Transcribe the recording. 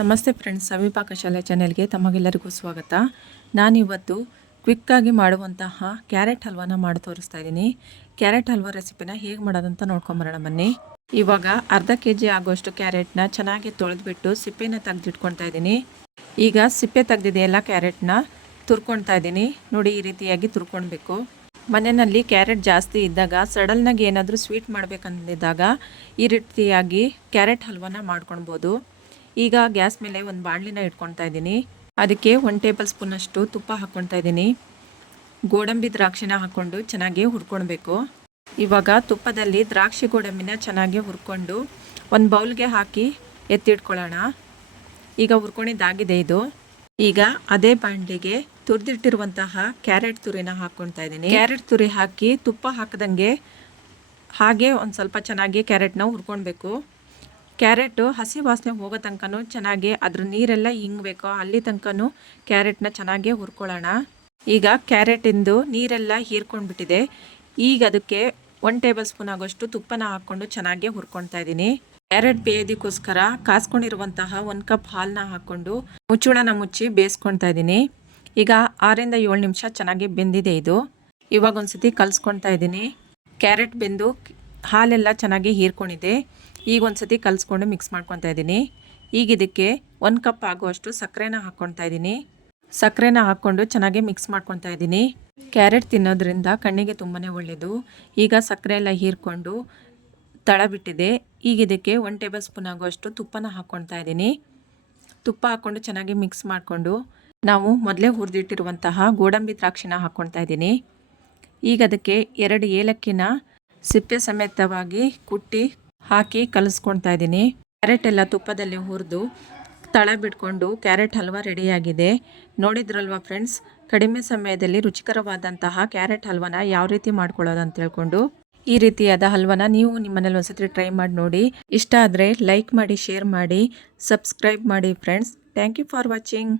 ನಮಸ್ತೆ ಫ್ರೆಂಡ್ಸ್ ಸವಿ ಪಾಕಶಾಲೆ ಚಾನೆಲ್ಗೆ ತಮಗೆಲ್ಲರಿಗೂ ಸ್ವಾಗತ. ನಾನಿವತ್ತು ಕ್ವಿಕ್ಕಾಗಿ ಮಾಡುವಂತಹ ಕ್ಯಾರೆಟ್ ಹಲ್ವಾನ ಮಾಡಿ ತೋರಿಸ್ತಾ ಇದ್ದೀನಿ. ಕ್ಯಾರೆಟ್ ಹಲ್ವಾ ರೆಸಿಪಿನ ಹೇಗೆ ಮಾಡೋದಂತ ನೋಡ್ಕೊಂಬರೋಣ ಬನ್ನಿ. ಇವಾಗ ಅರ್ಧ ಕೆ ಜಿ ಆಗೋಷ್ಟು ಕ್ಯಾರೆಟ್ನ ಚೆನ್ನಾಗಿ ತೊಳೆದ್ಬಿಟ್ಟು ಸಿಪ್ಪೆನ ತೆಗೆದಿಟ್ಕೊಳ್ತಾ ಇದ್ದೀನಿ. ಈಗ ಸಿಪ್ಪೆ ತೆಗೆದಿದೆಯಲ್ಲ ಕ್ಯಾರೆಟ್ನ ತುರ್ಕೊಳ್ತಾ ಇದ್ದೀನಿ. ನೋಡಿ, ಈ ರೀತಿಯಾಗಿ ತುರ್ಕೊಳ್ಬೇಕು. ಮನೆಯಲ್ಲಿ ಕ್ಯಾರೆಟ್ ಜಾಸ್ತಿ ಇದ್ದಾಗ ಸಡಲ್ನಾಗಿ ಏನಾದರೂ ಸ್ವೀಟ್ ಮಾಡಬೇಕಂದಿದ್ದಾಗ ಈ ರೀತಿಯಾಗಿ ಕ್ಯಾರೆಟ್ ಹಲ್ವಾನ ಮಾಡ್ಕೊಳ್ಬೋದು. ಈಗ ಗ್ಯಾಸ್ ಮೇಲೆ ಒಂದು ಬಾಣಲಿನ ಇಟ್ಕೊಳ್ತಾ ಇದ್ದೀನಿ. ಅದಕ್ಕೆ ಒನ್ ಟೇಬಲ್ ಸ್ಪೂನಷ್ಟು ತುಪ್ಪ ಹಾಕ್ಕೊಳ್ತಾ ಇದ್ದೀನಿ. ಗೋಡಂಬಿ ದ್ರಾಕ್ಷಿನ ಹಾಕ್ಕೊಂಡು ಚೆನ್ನಾಗಿ ಹುರ್ಕೊಳ್ಬೇಕು. ಇವಾಗ ತುಪ್ಪದಲ್ಲಿ ದ್ರಾಕ್ಷಿ ಗೋಡಂಬಿನ ಚೆನ್ನಾಗಿ ಹುರ್ಕೊಂಡು ಒಂದು ಬೌಲ್ಗೆ ಹಾಕಿ ಎತ್ತಿಟ್ಕೊಳ್ಳೋಣ. ಈಗ ಹುರ್ಕೊಂಡಿದ್ದಾಗಿದೆ ಇದು. ಈಗ ಅದೇ ಬಾಣಲಿಗೆ ತುರಿದಿಟ್ಟಿರುವಂತಹ ಕ್ಯಾರೆಟ್ ತುರಿನ ಹಾಕ್ಕೊಳ್ತಾ ಇದ್ದೀನಿ. ಕ್ಯಾರೆಟ್ ತುರಿ ಹಾಕಿ ತುಪ್ಪ ಹಾಕದಂಗೆ ಹಾಗೆ ಒಂದು ಸ್ವಲ್ಪ ಚೆನ್ನಾಗಿ ಕ್ಯಾರೆಟ್ನ ಹುರ್ಕೊಳ್ಬೇಕು. ಕ್ಯಾರೆಟು ಹಸಿ ವಾಸನೆ ಹೋಗೋ ತನಕನೂ ಚೆನ್ನಾಗಿ ಅದ್ರ ನೀರೆಲ್ಲ ಹಿಂಗಬೇಕು ಅಲ್ಲಿ ತನಕನೂ ಕ್ಯಾರೆಟ್ನ ಚೆನ್ನಾಗಿ ಹುರ್ಕೊಳ್ಳೋಣ. ಈಗ ಕ್ಯಾರೆಟಿಂದು ನೀರೆಲ್ಲ ಹೀರ್ಕೊಂಡ್ಬಿಟ್ಟಿದೆ. ಈಗ ಅದಕ್ಕೆ ಒನ್ ಟೇಬಲ್ ಸ್ಪೂನ್ ಆಗೋಷ್ಟು ತುಪ್ಪನ ಹಾಕ್ಕೊಂಡು ಚೆನ್ನಾಗಿ ಹುರ್ಕೊಳ್ತಾ ಇದ್ದೀನಿ. ಕ್ಯಾರೆಟ್ ಬೇಯೋದಕ್ಕೋಸ್ಕರ ಕಾಸ್ಕೊಂಡಿರುವಂತಹ ಒಂದು ಕಪ್ ಹಾಲನ್ನ ಹಾಕ್ಕೊಂಡು ಮುಚ್ಚುಳನ ಮುಚ್ಚಿ ಬೇಯಿಸ್ಕೊಳ್ತಾ ಇದ್ದೀನಿ. ಈಗ ಆರಿಂದ ಏಳು ನಿಮಿಷ ಚೆನ್ನಾಗಿ ಬೆಂದಿದೆ ಇದು. ಇವಾಗ ಒಂದ್ಸತಿ ಕಲ್ಸ್ಕೊಳ್ತಾ ಇದ್ದೀನಿ. ಕ್ಯಾರೆಟ್ ಬೆಂದು ಹಾಲೆಲ್ಲ ಚೆನ್ನಾಗಿ ಹೀರ್ಕೊಂಡಿದೆ. ಈಗ ಒಂದು ಸತಿ ಕಲಿಸ್ಕೊಂಡು ಮಿಕ್ಸ್ ಮಾಡ್ಕೊತಾ ಇದ್ದೀನಿ. ಈಗ ಇದಕ್ಕೆ ಒಂದು ಕಪ್ ಆಗುವಷ್ಟು ಸಕ್ಕರೆನ ಹಾಕ್ಕೊಳ್ತಾ ಇದ್ದೀನಿ. ಸಕ್ಕರೆನ ಹಾಕ್ಕೊಂಡು ಚೆನ್ನಾಗಿ ಮಿಕ್ಸ್ ಮಾಡ್ಕೊತಾ ಇದ್ದೀನಿ. ಕ್ಯಾರೆಟ್ ತಿನ್ನೋದ್ರಿಂದ ಕಣ್ಣಿಗೆ ತುಂಬಾ ಒಳ್ಳೆಯದು ಈಗ ಸಕ್ಕರೆ ಎಲ್ಲ ಹೀರ್ಕೊಂಡು ತಳ ಬಿಟ್ಟಿದೆ ಈಗ ಇದಕ್ಕೆ ಒನ್ ಟೇಬಲ್ ಸ್ಪೂನ್ ಆಗುವಷ್ಟು ತುಪ್ಪನ ಹಾಕ್ಕೊಳ್ತಾ ಇದ್ದೀನಿ. ತುಪ್ಪ ಹಾಕ್ಕೊಂಡು ಚೆನ್ನಾಗಿ ಮಿಕ್ಸ್ ಮಾಡಿಕೊಂಡು ನಾವು ಮೊದಲೇ ಹುರಿದಿಟ್ಟಿರುವಂತಹ ಗೋಡಂಬಿ ದ್ರಾಕ್ಷಿನ ಹಾಕ್ಕೊಳ್ತಾ ಇದ್ದೀನಿ. ಈಗ ಅದಕ್ಕೆ ಎರಡು ಏಲಕ್ಕಿನ ಸಿಪ್ಪೆ ಸಮೇತವಾಗಿ ಕುಟ್ಟಿ ಹಾಕಿ ಕಲಿಸ್ಕೊಳ್ತಾ ಇದ್ದೀನಿ. ಕ್ಯಾರೆಟ್ ಎಲ್ಲ ತುಪ್ಪದಲ್ಲಿ ಹುರಿದು ತಳ ಬಿಟ್ಕೊಂಡು ಕ್ಯಾರೆಟ್ ಹಲ್ವಾ ರೆಡಿಯಾಗಿದೆ. ನೋಡಿದ್ರಲ್ವ ಫ್ರೆಂಡ್ಸ್? ಕಡಿಮೆ ಸಮಯದಲ್ಲಿ ರುಚಿಕರವಾದಂತಹ ಕ್ಯಾರೆಟ್ ಹಲ್ವಾನ ಯಾವ ರೀತಿ ಮಾಡ್ಕೊಳ್ಳೋದು ಅಂತ ಹೇಳ್ಕೊಂಡು ಈ ರೀತಿಯಾದ ಹಲ್ವಾನ ನೀವು ನಿಮ್ಮನೇಲಿ ಒಂದ್ಸತಿ ಟ್ರೈ ಮಾಡಿ ನೋಡಿ. ಇಷ್ಟ ಆದರೆ ಲೈಕ್ ಮಾಡಿ, ಶೇರ್ ಮಾಡಿ, ಸಬ್ಸ್ಕ್ರೈಬ್ ಮಾಡಿ friends. Thank you for watching.